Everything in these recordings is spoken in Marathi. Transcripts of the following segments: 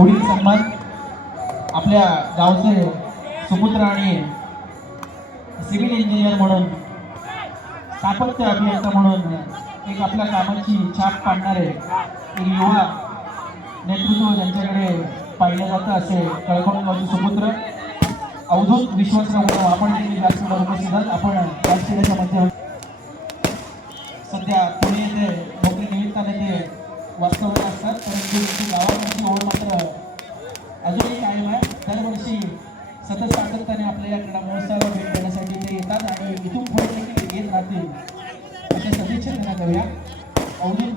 पुढील सन्मान आपल्या गावचे सुपुत्र आणि सिव्हिल इंजिनियर म्हणून स्थापत्य अभियंता म्हणून एक आपल्या कामाची छाप पाडणारे एक युवा नेतृत्व ज्यांच्याकडे पाहिलं जातं असे कळकवण गावचे सुपुत्र अवधूत विश्वासराव गुरव आपण देखील व्यासपीठावर उपस्थित आहात आपण व्यासपीठाच्या मध्ये सध्या वास्तव्य असतात परंतु गावामध्ये ओढ मात्र अजूनही कायम आहे. दरवर्षी सतत सातत्याने आपल्या या क्रीडा महोत्सवाला भेट देण्यासाठी ते येतात आणि इथून पुढे देखील येत राहतील. अशा सदिच्छा त्यांना करूया अवधी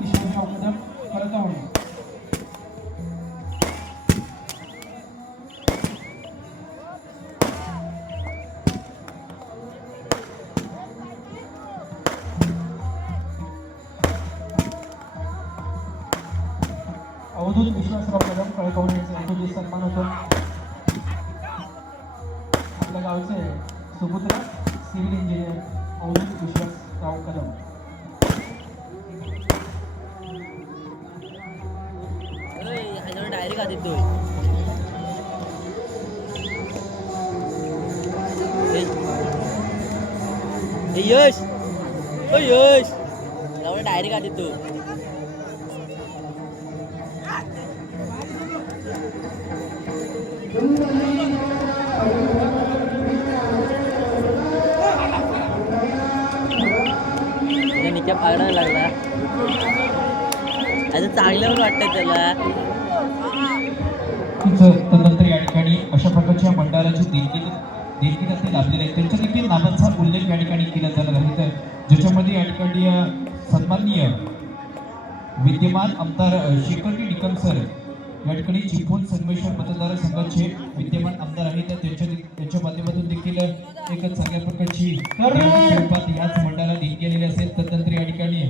डायरेक्ट आधी तो यश. ओ यश. त्यामुळे डायरेक्ट आधी तू निक्या पागडायला लागला. आता चांगलं वाटतं त्याला. तिचं या ठिकाणी अशा प्रकारच्या मंडळाची देणगी देणगी त्यात लाभलेले आहेत त्यांच्या देखील नावांचा उल्लेख या ठिकाणी केला जाणार आहे. तर ज्याच्यामध्ये या ठिकाणी सन्माननीय विद्यमान आमदार शेखरजी निकम सर या ठिकाणी चिपळूण संगमेश्वर मतदारसंघाचे विद्यमान आमदार आहेत. तर त्यांच्या त्यांच्या माध्यमातून देखील एक चांगल्या प्रकारची स्वरूपात याच मंडळाला देणगी आलेली असेल. तंत्र या ठिकाणी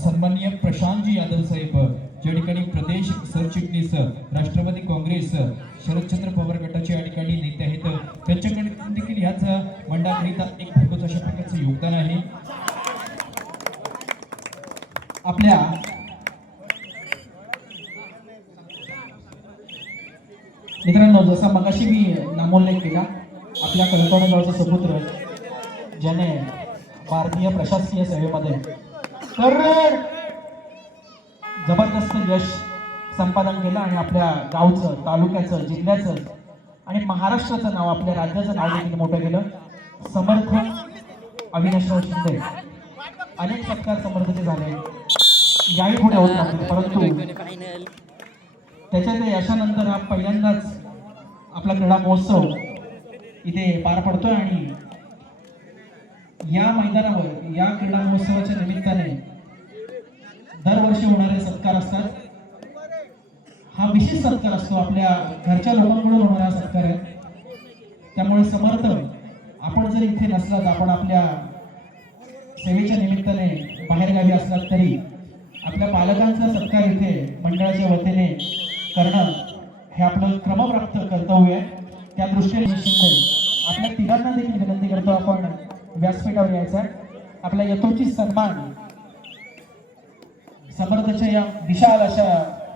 सन्माननीय प्रशांतजी यादव साहेब ज्या ठिकाणी प्रदेश सरचिटणीस राष्ट्रवादी काँग्रेस शरदचंद्र पवार गटाचे या ठिकाणी नेते आहेत. त्यांच्याकडे देखील याच मंडळाकरिता एक भरपूर अशा प्रकारचं योगदान आहे. आपल्या मित्रांनो जसा मगाशी मी नामोल्लेख केला आपल्या कळकवणे सुपुत्र ज्याने भारतीय प्रशासकीय सेवेमध्ये तर जबरदस्त यश संपादन केलं आणि आपल्या गावचं तालुक्याचं जिल्ह्याचं आणि महाराष्ट्राचं नाव आपल्या राज्याचं नाव देखील मोठं केलं. समर्थ अविनाशराव शिंदे. अनेक सत्कार समर्थचे झाले. याही पुढे होत नव्हते परंतु त्याच्या त्या यशानंतर हा पहिल्यांदाच आपला क्रीडा महोत्सव इथे पार पडतोय आणि या मैदानावर या क्रीडा महोत्सवाच्या निमित्त दरवर्षी होणारे सत्कार असतात. हा विशेष सत्कार असतो. आपल्या घरच्या लोकांकडून होणारा सत्कार आहे. त्यामुळे समर्थ आपण जर इथे नसलात आपण आपल्या सेवेच्या निमित्ताने बाहेरगावी असलात तरी आपल्या पालकांचा सत्कार इथे मंडळाच्या वतीने करणं हे आपलं क्रमप्राप्त कर्तव्य आहे. त्या दृष्टीने आपल्या तिघांना देखील विनंती करतो आपण व्यासपीठावर यायचा आपला यथोचित सन्मान समर्थच्या या विशाल अशा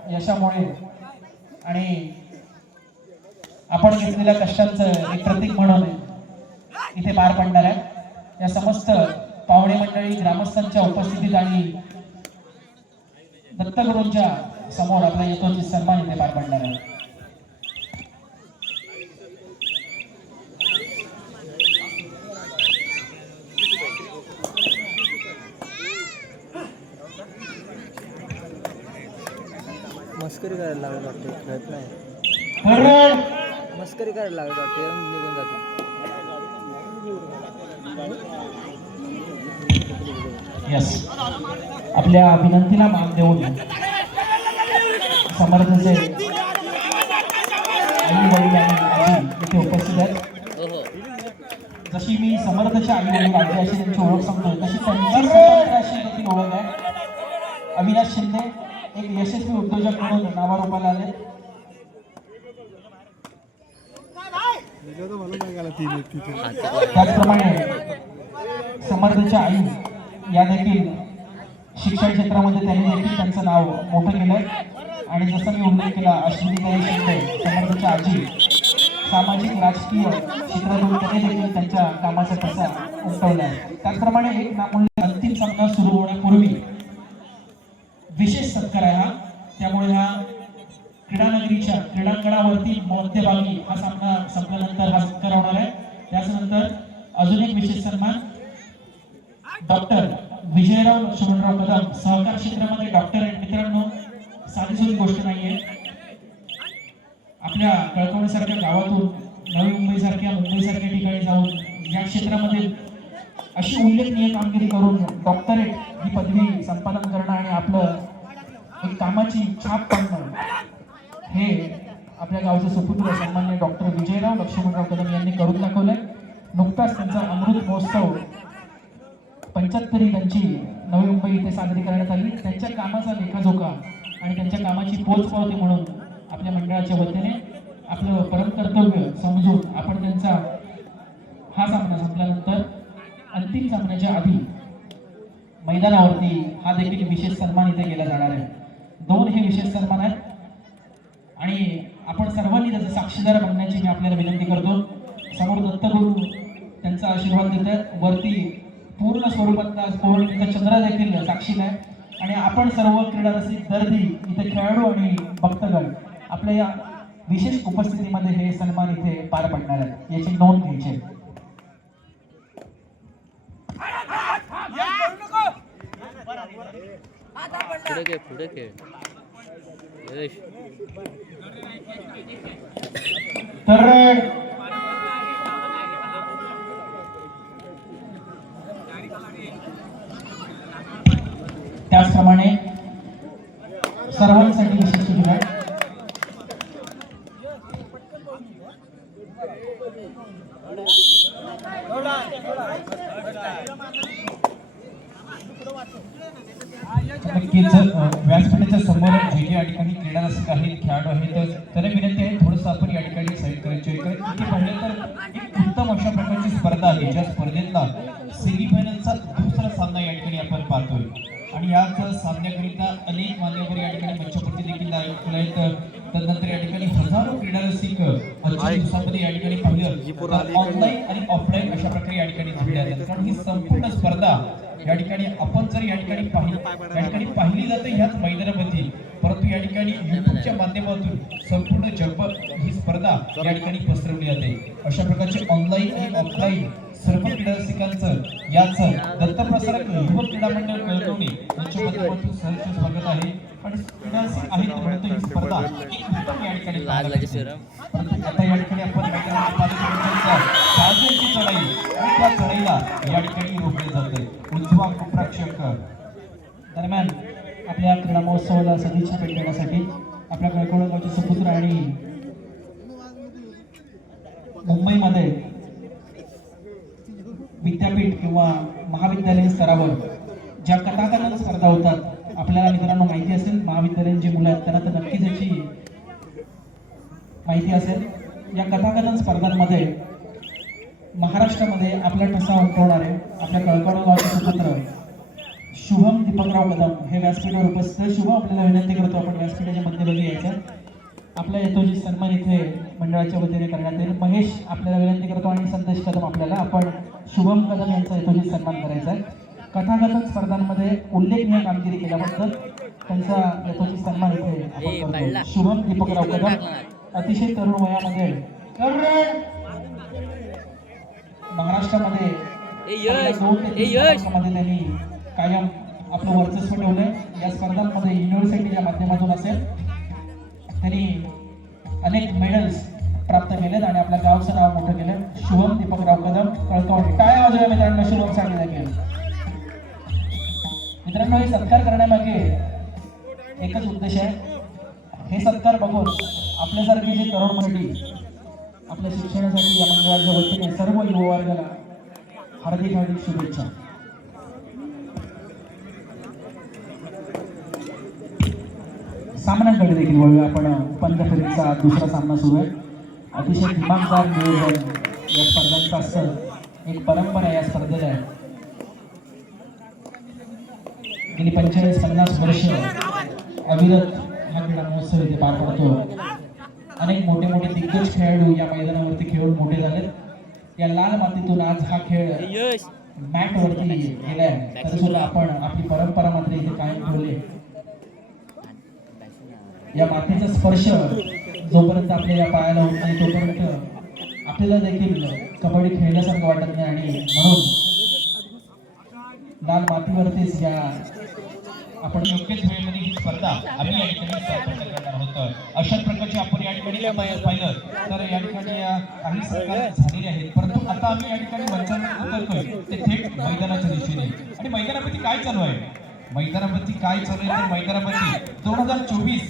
यशामुळे आणि आपण घेतलेल्या कष्टांचं एक प्रतीक म्हणून इथे पार पडणार आहे. या समस्त पाहुणे मंडळी ग्रामस्थांच्या उपस्थितीत आणि दत्तगुरूंच्या समोर आपला यथोचित सन्मान इथे पार पडणार आहे मस्करी करायला लागत वाटते खेळत नाही मस्करी करायला लागत वाटते निघून जातो. यस आपल्या विनंतीला मान देऊन समर्थचे इथे उपस्थित आहेत. जशी मी समर्थच्या आई वडील आजी अशी त्यांची ओळख सांगतो. तशी त्यांची अशी देखील ओळख आहे. अविनाश शिंदे एक यशस्वी उद्योजक म्हणून नावारूपाला आले. त्याचप्रमाणे समर्थच्या आई या देखील शिक्षण क्षेत्रामध्ये त्यांनी देखील त्यांचं नाव मोठं केलं आणि जसं मी उल्लेख केला अश्विनीताई शिंदे समर्थच्या आजी सामाजिक राजकीय क्षेत्रातून त्यांनी देखील त्यांच्या कामाचा ठसा आहे. त्याचप्रमाणे एक नामूल्य अंतिम सामना सुरू होण्यापूर्वी विशेष सत्कार आहे हा. त्यामुळे हा क्रीडानगरीच्या क्रीडांगणावरती मध्यभागी हा सामना संपल्यानंतर हा सत्कार होणार आहे. त्याच्यानंतर अजून एक विशेष सन्मान डॉक्टर विजयराव लक्ष्मणराव कदम सहकार क्षेत्रामध्ये डॉक्टर आहेत. मित्रांनो साधीसोधी गोष्ट नाहीये. आपल्या कळकवण्यासारख्या गावातून नवी मुंबईसारख्या मुंबईसारख्या ठिकाणी जाऊन या क्षेत्रामध्ये अशी उल्लेखनीय कामगिरी करून डॉक्टरेट ही पदवी संपादन करणं आणि आपलं एक कामाची छाप पाडणं हे आपल्या गावचे सुपुत्र सन्मान्य डॉक्टर विजयराव लक्ष्मणराव कदम यांनी करून दाखवलंय. नुकताच त्यांचा अमृत महोत्सव पंच्याहत्तरी त्यांची नवी मुंबई इथे साजरी करण्यात आली. त्यांच्या कामाचा लेखाजोखा आणि त्यांच्या कामाची पोचपावती म्हणून आपल्या मंडळाच्या वतीने आपलं परम कर्तव्य समजून आपण त्यांचा हा सामना संपल्यानंतर अंतिम सामन्याच्या आधी मैदानावरती हा देखील विशेष सन्मान इथे केला जाणार आहे. दोन हे विशेष सन्मान आहेत. आणि आपण सर्वांनी त्याचा साक्षीदार बनण्याची मी आपल्याला विनंती करतो. समोर दत्तगुरु त्यांचा आशीर्वाद देत आहेत. वरती पूर्ण स्वरूपातला पौर्णिमेचा चंद्र देखील साक्षीला आहे. आणि आपण सर्व क्रीडा रसिक दर्दी इथे खेळाडू आणि भक्तगण आपल्या या विशेष उपस्थितीमध्ये हे सन्मान इथे पार पडणार आहेत. याची नोंद घ्यायची आहे. पुढे पुढे तर त्याचप्रमाणे सर्वांसाठी विशेष सूचना आहे व्यासपीठाच्या समोर जे जे या ठिकाणी क्रीडा रसिक आहेत खेळाडू आहेत तर त्यांना विनंती आहे थोडंसं आपण या ठिकाणी साईड करायची आहे. इथे पाहिलं तर एक उत्तम अशा प्रकारची स्पर्धा आहे ज्या स्पर्धेतला सेमीफायनलचा दुसरा सामना या ठिकाणी आपण पाहतोय. आणि याच सामन्याकरिता अनेक मान्यवर या ठिकाणी मंचप्रती देखील आहेत. तदनंतर या ठिकाणी हजारो क्रीडा रसिक आजच्या दिवसामध्ये या ठिकाणी पाहिलं ऑनलाईन आणि ऑफलाईन अशा प्रकारे या ठिकाणी थांबल्या आहेत कारण ही संपूर्ण स्पर्धा या ठिकाणी आपण जर या ठिकाणी पाहिली या ठिकाणी पाहिली जाते ह्याच मैदानामध्ये परंतु या ठिकाणी युट्यूबच्या माध्यमातून संपूर्ण जगभर ही स्पर्धा या ठिकाणी पसरवली जाते. अशा प्रकारचे ऑनलाईन आणि ऑफलाईन सर्व क्रीडा रसिकांचं याच दत्तप्रसारक युवक क्रीडा मंडळ कळकवणे यांच्या माध्यमातून सहर्ष स्वागत आहे. आणि ही स्पर्धा उत्तम या ठिकाणी आता या ठिकाणी आपण साजेची चढाई. आणि त्या चढाईला या ठिकाणी रोखले जाते. उजवा कुप्राक्षक दरम्यान आपल्या क्रीडा महोत्सवाला सदिच्छा भेट देण्यासाठी आपल्या कळकवड गावचे सुपुत्र आणि मुंबईमध्ये विद्यापीठ किंवा महाविद्यालयीन स्तरावर ज्या कथाकथन स्पर्धा होतात आपल्याला मित्रांनो माहिती असेल महाविद्यालयीन जी मुलं आहेत त्यांना तर नक्कीच याची माहिती असेल. या कथाकथन स्पर्धांमध्ये महाराष्ट्रामध्ये आपला ठसा उमटवणारे आपल्या कळकवड गावचे सुपुत्र शुभम दीपकराव कदम हे व्यासपीठावर उपस्थित शुभम आपल्याला विनंती करतो आपण व्यासपीठाच्या मध्यभागी यायचं. आपल्या यथोचित सन्मान इथे मंडळाच्या वतीने करण्यात येईल. महेश आपल्याला विनंती करतो आणि संदेश कदम आपल्याला. आपण शुभम कदम यांचा यथोचित सन्मान करायचा आहे. कथाकथन स्पर्धांमध्ये उल्लेखनीय कामगिरी केल्याबद्दल त्यांचा यथोचित सन्मान इथे शुभम दीपकराव कदम अतिशय तरुण वयामध्ये. महाराष्ट्रामध्ये त्यांनी कायम आपलं वर्चस्व ठेवलंय. या स्पर्धांमध्ये युनिव्हर्सिटीच्या माध्यमातून असेल. त्यांनी अनेक मेडल्स प्राप्त केलेत आणि आपल्या गावचं नाव मोठं केलं. शुभम दीपकराव कदम कळकवणे टाळ्या वाजवूया मित्रांनो शुभमसाठी देखील मित्रांनो हे सत्कार करण्यामागे एकच उद्देश आहे. हे सत्कार बघून आपल्यासारखे जे तरुण मंडळी आपल्या शिक्षणासाठी या मंडळाच्या वतीने सर्व युवा वर्गाला हार्दिक हार्दिक शुभेच्छा. सामन्यांकडे देखील वळूया आपण. उपांत्य फेरीचा दुसरा सामना सुरू आहे. अतिशय दिमागदार नियोजन या स्पर्धांचा असतं एक परंपरा या स्पर्धेला आहे. गेली पंचेचाळीस पन्नास वर्ष अविरत हा क्रीडा महोत्सव इथे पार पडतो अनेक मोठे मोठे दिग्गज खेळाडू या मैदानावरती खेळून मोठे झालेत. या लाल मातीतून आज हा खेळ मॅट वरती गेलाय. तरी सुद्धा आपण आपली परंपरा मात्र इथे कायम ठेवली या मातीचा स्पर्श जोपर्यंत आपल्या या पायाला होत नाही तोपर्यंत आपल्याला देखील कबड्डी खेळण्यासारखं वाटत नाही. आणि म्हणून लाल मातीवरतीच या आपण योग्यच वेळेमध्ये ही स्पर्धा आम्ही या ठिकाणी संपन्न करणार आहोत. अशाच प्रकारची आपण या ठिकाणी पाहिलं तर या ठिकाणी काही सरकार झालेले आहेत. परंतु आता आम्ही या ठिकाणी मंचावर उतरतोय. ते थेट मैदानाच्या दिशेने. आणि मैदानावरती काय चालू आहे? मैदानावरती काय चालू आहे? तर मैदानावरती दोन हजार चोवीस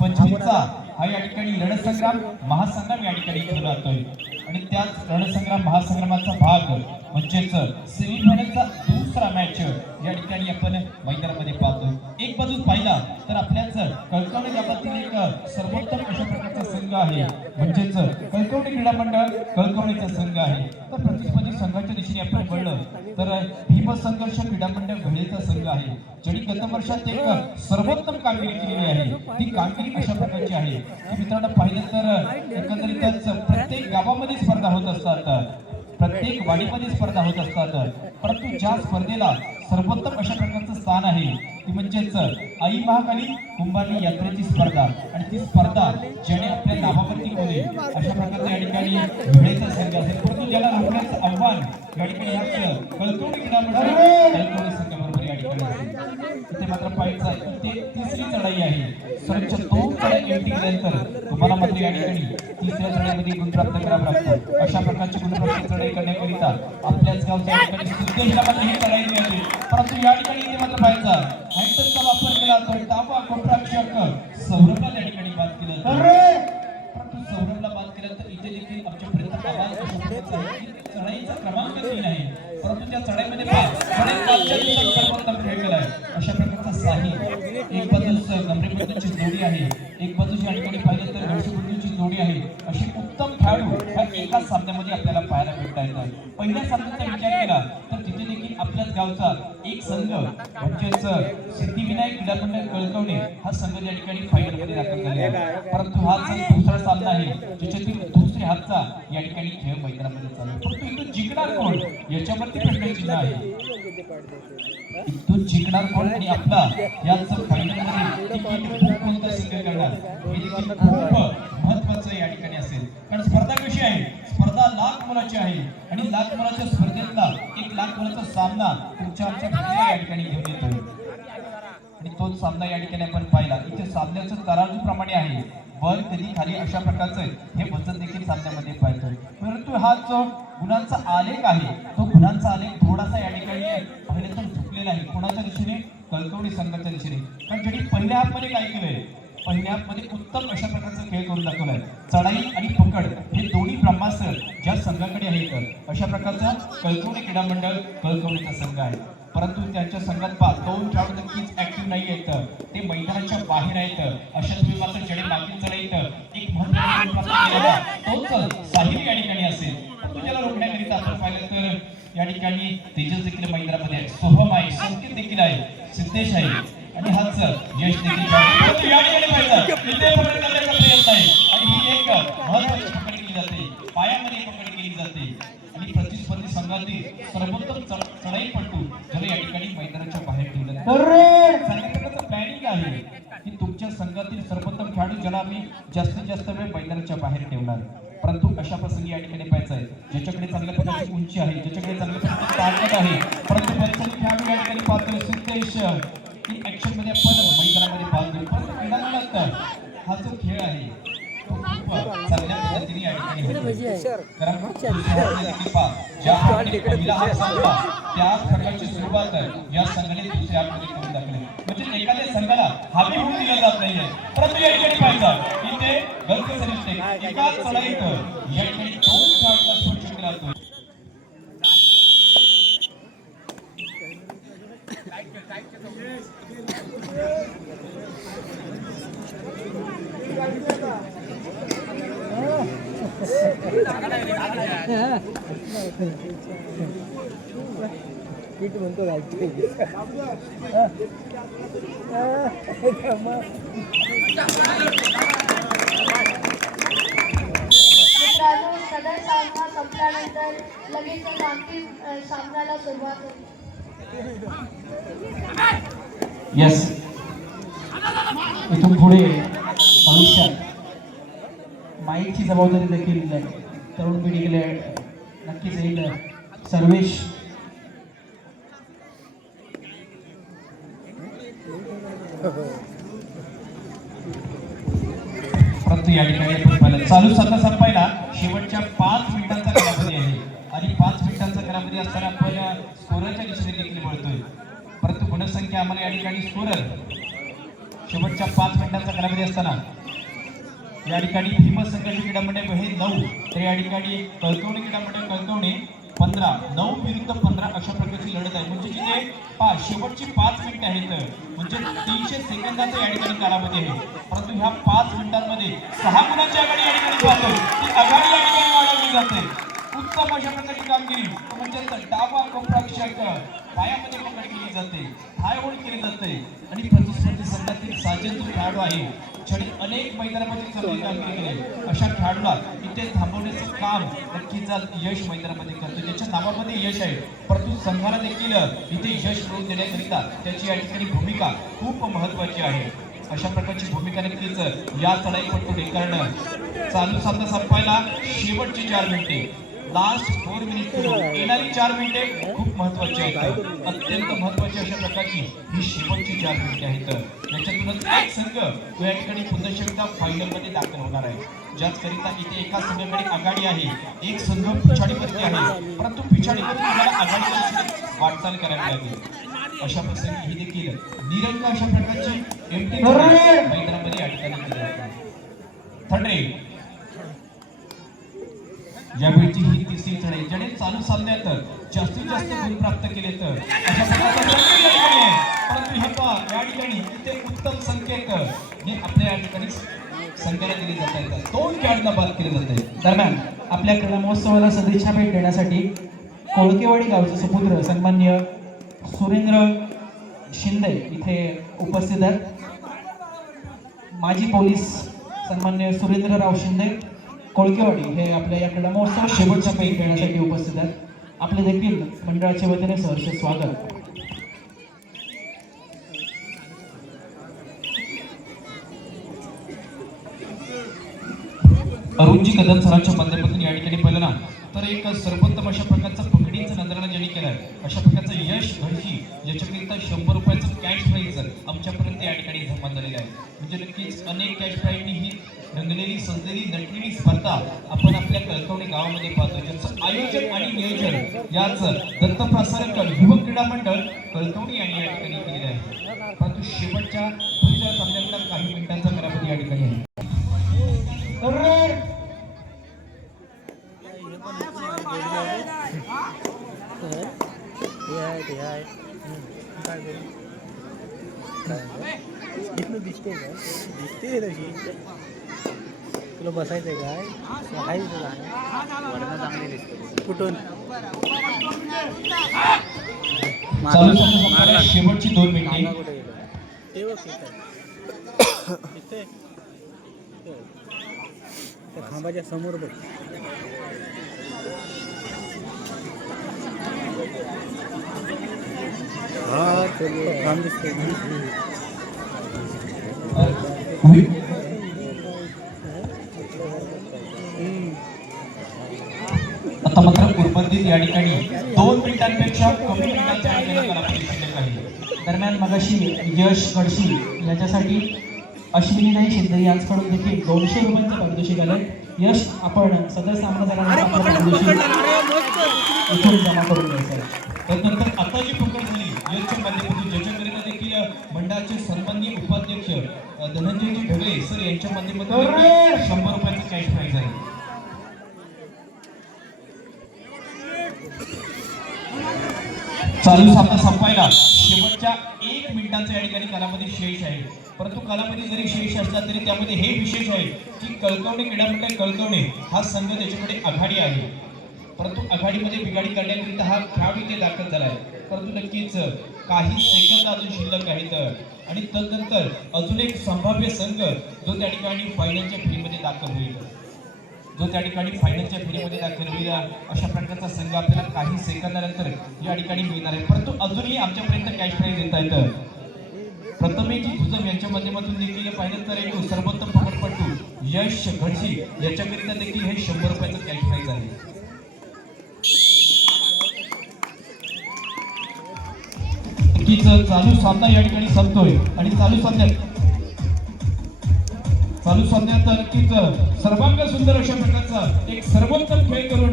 पंचवीसचा हा या ठिकाणी रणसंग्राम महासंग्राम या ठिकाणी खेळला जातोय. आणि त्याच रणसंग्राम महासंग्रामाचा भाग म्हणजेच सेमीफायनलचा दुसरा मॅच या ठिकाणी आपण मैदानामध्ये पाहतो. एक बाजू पाहिला तर आपल्याच कळकवणे गावातील एक सर्वोत्तम अशा प्रकारचा संघ आहे. म्हणजेच कळकवणे क्रीडा मंडळ कळकवणेचा संघ आहे. तर प्रतिस्पर्धी संघाच्या दिशेने आपण वळलं तर भीमसंघर्ष क्रीडा मंडळ घडेचा संघ आहे. ज्यांनी गत वर्षात एक सर्वोत्तम कामगिरी केलेली आहे. ती कामगिरी अशा प्रकारची आहे? मित्रांनो पाहिलं तर एकंदरीतच प्रत्येक गावामध्ये स्पर्धा होत असतात. प्रत्येक वाडीमध्ये स्पर्धा होत असतात. परंतु ज्या स्पर्धेला सर्वोत्तम अशा प्रकारचं स्थान आहे ती म्हणजेच आई महाकाली कुंभारली यात्रेची स्पर्धा. आणि ती स्पर्धा ज्याने आपल्या नावावरती होते अशा प्रकारचं या ठिकाणी वेळेचा संघ असेल. परंतु ज्याला रोखण्याचं आव्हान या ठिकाणी कळकवणी क्रीडा मंडळ या इथे मात्र पाहायचं आहे. ते तिसरी चढाई आहे. सरच्या दोन चढाई एंट्री केल्यानंतर तुम्हाला मात्र या ठिकाणी तिसऱ्या चढाईमध्ये गुण प्राप्त करावा लागतो. अशा प्रकारची गुणप्राप्त चढाई करण्याकरिता आपल्याच गावच्या या ठिकाणी सिद्धेशला मात्र ही चढाई मिळाली. परंतु या ठिकाणी इथे मात्र पाहायचा हँडसरचा वापर केला जातो ताबा कोपराक्षक सौरभला त्या ठिकाणी बाद केलं. परंतु सौरभला बाद केलं तर इथे देखील आहे की चढाईचा क्रमांक तीन आहे. परंतु त्या चढाईमध्ये पहा, चढाई पाचच्या अशा प्रकारचा साही. एक बाजूस गमरेबंधूची जोडी आहे. एक बाजूची या पाहिजे तर हर्षबंधूची जोडी आहे. अशी उत्तम खेळाडू ह्या एकाच सामन्यामध्ये आपल्याला पाहायला भेटता येतात पहिल्या सामन्याचा विचार केला तर तिथे देखील आपल्याच गावचा एक संघ म्हणजेच सिद्धिविनायक क्रीडा मंडळ कळकवणे हा संघ त्या ठिकाणी फायनलमध्ये दाखल झाले आहे. परंतु हा संघ दुसरा सामना आहे ज्याच्यातील दुसऱ्या हातचा या ठिकाणी खेळ मैदानामध्ये चालू आहे परंतु इथून जिंकणार कोण याच्यावरती प्रश्नचिन्ह आहे. इथून जिंकणार कोण आणि आपला? याच फायनल तिकीट कोणता संघ करणार? हे देखील खूप महत्वाचं या ठिकाणी असेल. कारण स्पर्धा कशी आहे? स्पर्धा लाख मुलाची आहे. आणि लाख मुलाच्या स्पर्धेतला एक लाख मुलाचा सामना तुमच्या आमच्या या ठिकाणी घेऊन येतोय. आणि तोच सामना या ठिकाणी आपण पाहिला. इथे सामन्याचं तराजूप्रमाणे आहे. वर कधी खाली अशा प्रकारचं हे वचन देखील सामन्यामध्ये पाहतोय परंतु हा जो गुणांचा आलेख आहे तो गुणांचा आलेख थोडासा या ठिकाणी पाहिलं तर झुकलेला आहे. कोणाच्या दिशेने? कळकवणी संघाच्या दिशेने. कारण ज्यांनी पहिल्या हाफमध्ये काय केलंय? पहिल्या हाफमध्ये उत्तम अशा प्रकारचा खेळ करून दाखवलाय. चढाई आणि पकड हे दोन्ही ब्रह्मास्त्र ज्या संघाकडे आहेत अशा प्रकारचा कळकवणी क्रीडा मंडळ कळकवणीचा संघ आहे. परंतु त्यांच्या संघात दोन खेळाडू नक्कीच ऍक्टिव्ह नाही आहेत. ते मैदानाच्या बाहेर आहेत. अशा तुम्ही मात्र जडे मागील चढाईत एक महत्त्वाचा तोच साहिल या ठिकाणी असेल. परंतु त्याला रोखण्याकरिता आपण पाहिलं तर या ठिकाणी तेजस देखील मैदानामध्ये आहे सोहम आहे संकेत देखील आहे सिद्धेश आहे. आणि हाच यश देखील आहे. परंतु या ठिकाणी पाहिलं इथे पकड करण्याचा प्रयत्न आहे आणि ही एक महत्वाची पकड केली जाते पायामध्ये पकड केली जाते आणि प्रतिस्पर्धी संघातील सर्वोत्तम चढ- चढाईपटू ज्याला या ठिकाणी मैदानाच्या बाहेर ठेवलं जातं. संघटनाचं प्लॅनिंग आहे की तुमच्या संघातील सर्वोत्तम खेळाडू ज्याला आम्ही जास्तीत जास्त वेळ मैदानाच्या बाहेर ठेवणार परंतु अशा प्रसंगी या ठिकाणी पाहायचं आहे ज्याच्याकडे चांगल्या प्रकारची उंची आहे ज्याच्याकडे चांगल्या प्रकारची ताकद आहे परंतु बरेचसे खेळाडू या ठिकाणी सिद्धेश. की ऍक्शनमध्ये आपण मैदानामध्ये पाहतोय. परंतु क्रीडांगणात हा जो खेळ आहे तो खूप चांगल्या पद्धतीने या ठिकाणी होतोय. कारण देखील पहा, ज्या प्रकारे पहिला हात संपला त्याच प्रकारची सुरुवात या संघाने दुसऱ्या हातमध्ये करून दाखवली म्हणजे एखाद्या संघाला हमी होऊन दिलं जात नाहीये. परंतु या ठिकाणी पाहिजे इथे गलती सरिष्ठ एका चढाईत या ठिकाणी दोन खेळाडूंना स्पर्श केला पीठ म्हणतो घालते मित्रांनो सदर सामना संपल्यानंतर लगेचच अंतिम सामन्याला सुरुवात होईल येस इथून पुढे भविष्यात माईकची जबाबदारी देखील तरुण पिढीकडे नक्कीच येईल. सर्वेश. परंतु या ठिकाणी आपण चालू सामना संपायला शेवटच्या पाच मिनिटांचा कालावधी आहे. आणि पाच मिनिटांचा कालावधी असताना आपण स्कोरच्या दिशेने देखील बोलतोय परंतु गुणसंख्या आम्हाला या ठिकाणी स्कोरर शेवटच्या पाच मिनिटांचा कालावधी असताना या ठिकाणी भीम संघर्ष हे नऊ तर या ठिकाणी कळकवणे क्रीडामंडळ कळकवणे पंधरा नऊ विरुद्ध पंधरा अशा प्रकारची लढत आहे. म्हणजे जिथे पाच शेवटची पाच मिनिटं आहेत. म्हणजे तीनशे सेकंदाचा या ठिकाणी कालावधी आहे. परंतु ह्या पाच मिनिटांमध्ये सहा गुणांची आघाडी या ठिकाणी पाहतोय. ती आघाडी या ठिकाणी वाढवली जाते. उत्तम अशा प्रकारची कामगिरी. म्हणजे डावा कोपराक्षक पायामध्ये पकड केली जाते. हाय केली जाते. आणि प्रतिस्पर्धी संघातील साजेंद्र खेळाडू आहे. ज्याने अनेक मैदानामध्ये चांगली कामगिरी केली. अशा खेळाडूला इथे थांबवण्याचं काम नक्कीच यश मैदानामध्ये करतो. ज्याच्या नावामध्ये यश आहे. परंतु संघाला देखील इथे यश मिळवून देण्याकरिता त्याची या ठिकाणी भूमिका खूप महत्वाची आहे. अशा प्रकारची भूमिका नक्कीच या चढाईपटून करणं. चालू सामना संपायला शेवटची चार मिनिटे. लास्ट फोर मिनिट येणारी चार मिनिटे खूप महत्वाची आहेत. अत्यंत महत्वाची अशा प्रकारची ही शेवटची चार मिनिटे आहेत. याच्यातूनच एक संघ तो या ठिकाणी पुन्हा एकदा फायनलमध्ये दाखल होणार आहे. ज्याचकरिता इथे एका संघाकडे आघाडी आहे. एक संघ पिछाडीवरती आहे. परंतु पिछाडीवरती तुम्हाला आघाडीवरती वाटचाल करावी लागेल. अशा प्रसंगी ही देखील निरंग अशा प्रकारची एमटी मैदानामध्ये या ठिकाणी केली जाते. थंडे यावेळीची ही तिसरी चढाई ज्याने चालू सामन्यात जास्तीत जास्त गुण प्राप्त केले तर अशा प्रकारचा. परंतु हे पहा या ठिकाणी इथे उत्तम संकेत हे आपल्या या ठिकाणी संख्याला दिले जात आहेत. दोन खेळाडूंना बाद केले जात आहे दरम्यान आपल्या क्रीडा महोत्सवाला सदिच्छा भेट देण्यासाठी कोळकेवाडी गावचे सुपुत्र सन्मान्य सुरेंद्र शिंदे इथे उपस्थित आहेत. माजी पोलीस सन्मान्य सुरेंद्रराव शिंदे कोळकेवाडी हे आपल्या या क्रीडा महोत्सव शेवटच्या पैकी खेळण्यासाठी उपस्थित आहेत. आपले देखील मंडळाच्या वतीने सहर्ष स्वागत. अरुणजी कदम सरांच्या माध्यमातून या ठिकाणी पहिलं ना तर एक सर्वोत्तम अशा प्रकारचा पकडीचं नंदराला ज्यांनी आहे अशा प्रकारचं यश घडची ज्याच्याकरिता शंभर रुपयाचं कॅश प्राईज आमच्यापर्यंत या ठिकाणी जमा झालेलं आहे. म्हणजे नक्कीच अनेक कॅश प्राईजनी ही रंगलेली सजलेली नटलेली स्पर्धा आपण आपल्या कळकवणे गावामध्ये पाहतो ज्याचं आयोजन आणि नियोजन याच दत्तप्रसारक युवक क्रीडा मंडळ कळकवणी यांनी या ठिकाणी केलेलं आहे. परंतु शेवटच्या पुढच्या सामन्यांना काही मिनिटांचा कालावधी या ठिकाणी आहे. दिसते का? दिसते तशी तुला बसायचंय काय आहे तुला चांगली दिसते कुठून शेवटची दोन मिनिटे. कुठे गेलो? ते बघ तिथे. त्या खांबाच्या समोर बघ. हा तो खांब दिसतोय हम्म. आता मात्र उर्बंदीत या ठिकाणी दोन मिनिटांपेक्षा कमी मिनिटांच्या दरम्यान मगाशी यश गडशी याच्यासाठी अश्विनीताई शिंदे यांच्याकडून देखील दोनशे रुपयांचं पारितोषिक आलंय यश आपण सदर सामना झाल्यानंतर इथून जमा करून घ्यायचं त्यानंतर आता जी पकड झाली यशच्या माध्यमातून ज्याच्याकरिता देखील मंडळाचे सन्माननीय उपाध्यक्ष धनंजयजी ढवळे सर यांच्या माध्यमातून शंभर रुपयाचं कॅश प्राईज आहे. चालू सामना संपायला. शेवटच्या एक मिनिटांचा या ठिकाणी कालावधी शेष आहे. परंतु कालामध्ये जरी शेष असला तरी त्यामध्ये हे विशेष आहे की कळकवणे क्रीडामंडळ कळकवणे हा संघ त्याच्याकडे आघाडी आहे. परंतु आघाडीमध्ये बिघाडी करण्याकरिता हा खेळाडू इथे दाखल झाला आहे परंतु नक्कीच काही सेकंद अजून शिल्लक आहेत आणि तदनंतर अजून एक संभाव्य संघ जो त्या ठिकाणी फायनलच्या फेरीमध्ये दाखल होईल. जो त्या ठिकाणी फायनलच्या फेरीमध्ये दाखल होईल अशा प्रकारचा संघ आपल्याला काही सेकंदानंतर या ठिकाणी मिळणार आहे. परंतु अजूनही आमच्यापर्यंत कॅश प्राईज येत. आहेत प्रथमेशजी तुझं यांच्या माध्यमातून देखील पाहिलं तर एक सर्वोत्तम पकडपट्टू यश घडशी याच्याकरिता देखील हे शंभर रुपयाचं कॅश प्राईज आहे. चालू सामना या ठिकाणी संपतोय. आणि चालू सामन्यात चालू सामन्यात नक्कीच सर्वांग सुंदर अशा प्रकारचा एक सर्वोत्तम खेळ करून